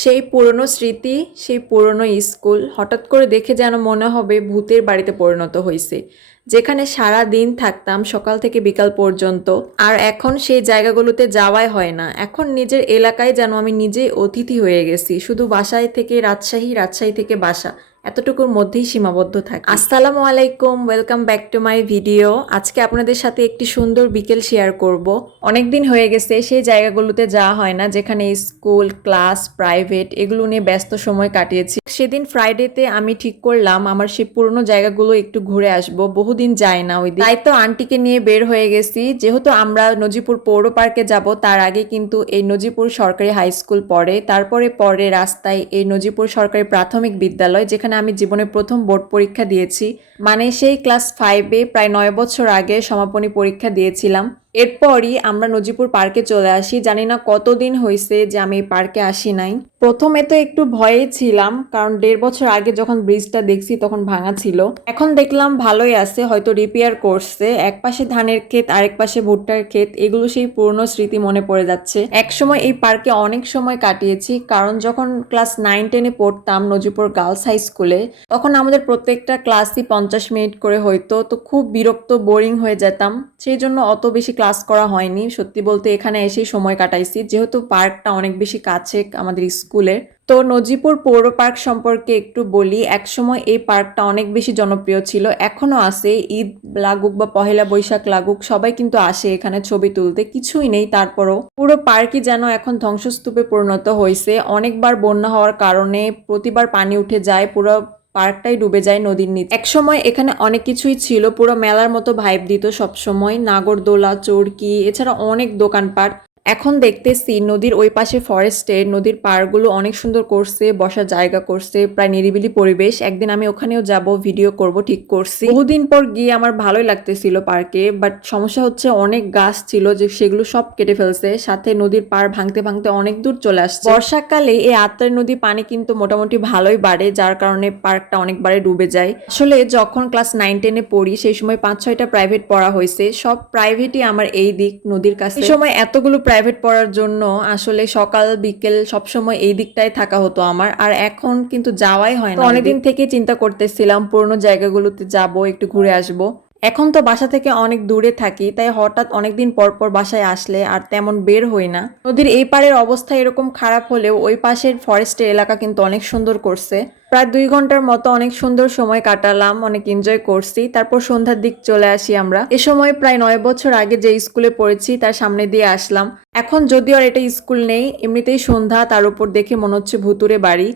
সেই পুরনো স্মৃতি, সেই পুরনো স্কুল হঠাৎ করে দেখে যেন মনে হবে ভূতের বাড়িতে পরিণত হয়েছে। যেখানে সারা দিন থাকতাম সকাল থেকে বিকাল পর্যন্ত, আর এখন সেই জায়গাগুলোতে যাওয়াই হয় না। এখন নিজের এলাকায় যেন আমি নিজেই অতিথি হয়ে গেছি। শুধু বাসায় থেকে রাজশাহী, রাজশাহী থেকে বাসা, এতটুকুর মধ্যেই সীমাবদ্ধ থাকে। আসসালামু আলাইকুম, welcome back to my video. আজকে আপনাদের সাথে একটি সুন্দর বিকেল শেয়ার করব। অনেকদিন হয়ে গেছে সেই জায়গাগুলোতে যাওয়া হয় না যেখানে স্কুল, ক্লাস, প্রাইভেট এগুলো নিয়ে ব্যস্ত সময় কাটিয়েছি। সেদিন ফ্রাইডেতে আমি ঠিক করলাম আমার সেই পুরনো জায়গাগুলো একটু ঘুরে আসবো, বহুদিন যায় না ওই দিন। তাই তো আন্টিকে নিয়ে বের হয়ে গেছি। যেহেতু আমরা নজিপুর পৌর পার্কে যাব, তার আগে কিন্তু এই নজিপুর সরকারি হাই স্কুল পড়ে, তারপরে পরে রাস্তায় এই নজিপুর সরকারি প্রাথমিক বিদ্যালয়, যেখানে আমি জীবনে প্রথম বোর্ড পরীক্ষা দিয়েছি। মানে সেই ক্লাস 5-এ প্রায় 9 বছর আগে সমাপনী পরীক্ষা দিয়েছিলাম। এরপরই আমরা নজিপুর পার্কে চলে আসি। জানি না কতদিন হয়েছে যে আমি এই পার্কে আসি নাই। প্রথমে তো একটু ভয়ে ছিলাম, কারণ 1.5 বছর আগে যখন ব্রিজটা দেখছি তখন ভাঙা ছিল। এখন দেখলাম ভালোই আছে, হয়তো রিপেয়ার করছে। এক পাশে ধানের ক্ষেত, আরেক পাশে ভুট্টার ক্ষেত, এগুলো সেই পুরনো স্মৃতি মনে পড়ে যাচ্ছে। একসময় এই পার্কে অনেক সময় কাটিয়েছি, কারণ যখন ক্লাস 9-10-এ পড়তাম নজিপুর গার্লস হাই স্কুলে, তখন আমাদের প্রত্যেকটা ক্লাসই 50 মিনিট করে হইতো। তো খুব বিরক্ত, বোরিং হয়ে যেতাম। সেই জন্য অত বেশি ক্লাস করা হয়নি। সত্যি বলতে এখানে এসেই সময় কাটাইছি, যেহেতু পার্কটা অনেক বেশি কাছে আমাদের স্কুলের। তো নজিপুর পৌর পার্ক সম্পর্কে একটু বলি। একসময় এই পার্কটা অনেক বেশি জনপ্রিয় ছিল, এখনো আছে। ঈদ লাগুক বা পহেলা বৈশাখ লাগুক, সবাই কিন্তু আসে এখানে ছবি তুলতে। কিছুই নেই, তারপরও পুরো পার্কই যেন এখন ধ্বংসস্তূপে পরিণত হয়েছে। অনেকবার বন্যা হওয়ার কারণে প্রতিবার পানি উঠে যায়, পুরো পার্কটাই ডুবে যায় নদীর নিচে। একসময় এখানে অনেক কিছুই ছিল, পুরো মেলার মতো ভাইব দিত সবসময়। নাগরদোলা, চরকি, এছাড়া অনেক দোকানপাট। এখন দেখতেছি নদীর ওই পাশে ফরেস্টে নদীর পাড়গুলো অনেক সুন্দর করছে, বসার জায়গা করছে, প্রায় নিরিবিলি পরিবেশ। একদিন আমি ওখানেও যাব, ভিডিও করব ঠিক করছি। বহুদিন পর গিয়ে আমার ভালোই লাগতেছিল পার্কে, বাট সমস্যা হচ্ছে অনেক গাছ ছিল যে সেগুলো সব কেটে ফেলছে, সাথে নদীর পাড় ভাঙতে ভাঙতে অনেক দূর চলে আসছে। বর্ষাকালে এই আত্রাই নদী পানি কিন্তু মোটামুটি ভালোই বাড়ে, যার কারণে পার্কটা অনেকবারে ডুবে যায়। আসলে যখন ক্লাস 9-10-এ পড়ি সেই সময় 5-6টা প্রাইভেট পড়া হয়েছে, সব প্রাইভেটই আমার এই দিক নদীর কাছে। এই সময় এতগুলো প্রাইভেট পড়ার জন্য আসলে সকাল বিকেল সবসময় এই দিকটাই থাকা হতো আমার, আর এখন কিন্তু যাওয়াই হয় না। অনেকদিন থেকে চিন্তা করতেছিলাম পুরোনো জায়গাগুলোতে যাব, একটু ঘুরে আসব। এখন তো বাসা থেকে অনেক দূরে থাকি, তাই হঠাৎ অনেকদিন পর পর বাসায় আসলে আর তেমন বের হই না। নদীর এই পাড়ের অবস্থা এরকম খারাপ হলেও ওই পাশের ফরেস্টের এলাকা কিন্তু অনেক সুন্দর করছে। প্রায় 2 ঘন্টার মতো অনেক সুন্দর সময় কাটালাম, অনেক এনজয় করছি। তারপর সন্ধ্যার দিক চলে আসি আমরা। এ সময় প্রায় 9 বছর আগে যে স্কুলে পড়েছি তার সামনে দিয়ে আসলাম। এখন যদিও আর এটা স্কুল নেই, এমনিতেই সন্ধ্যা, তার উপর দেখে মনে হচ্ছে ভুতুরে বাড়ি।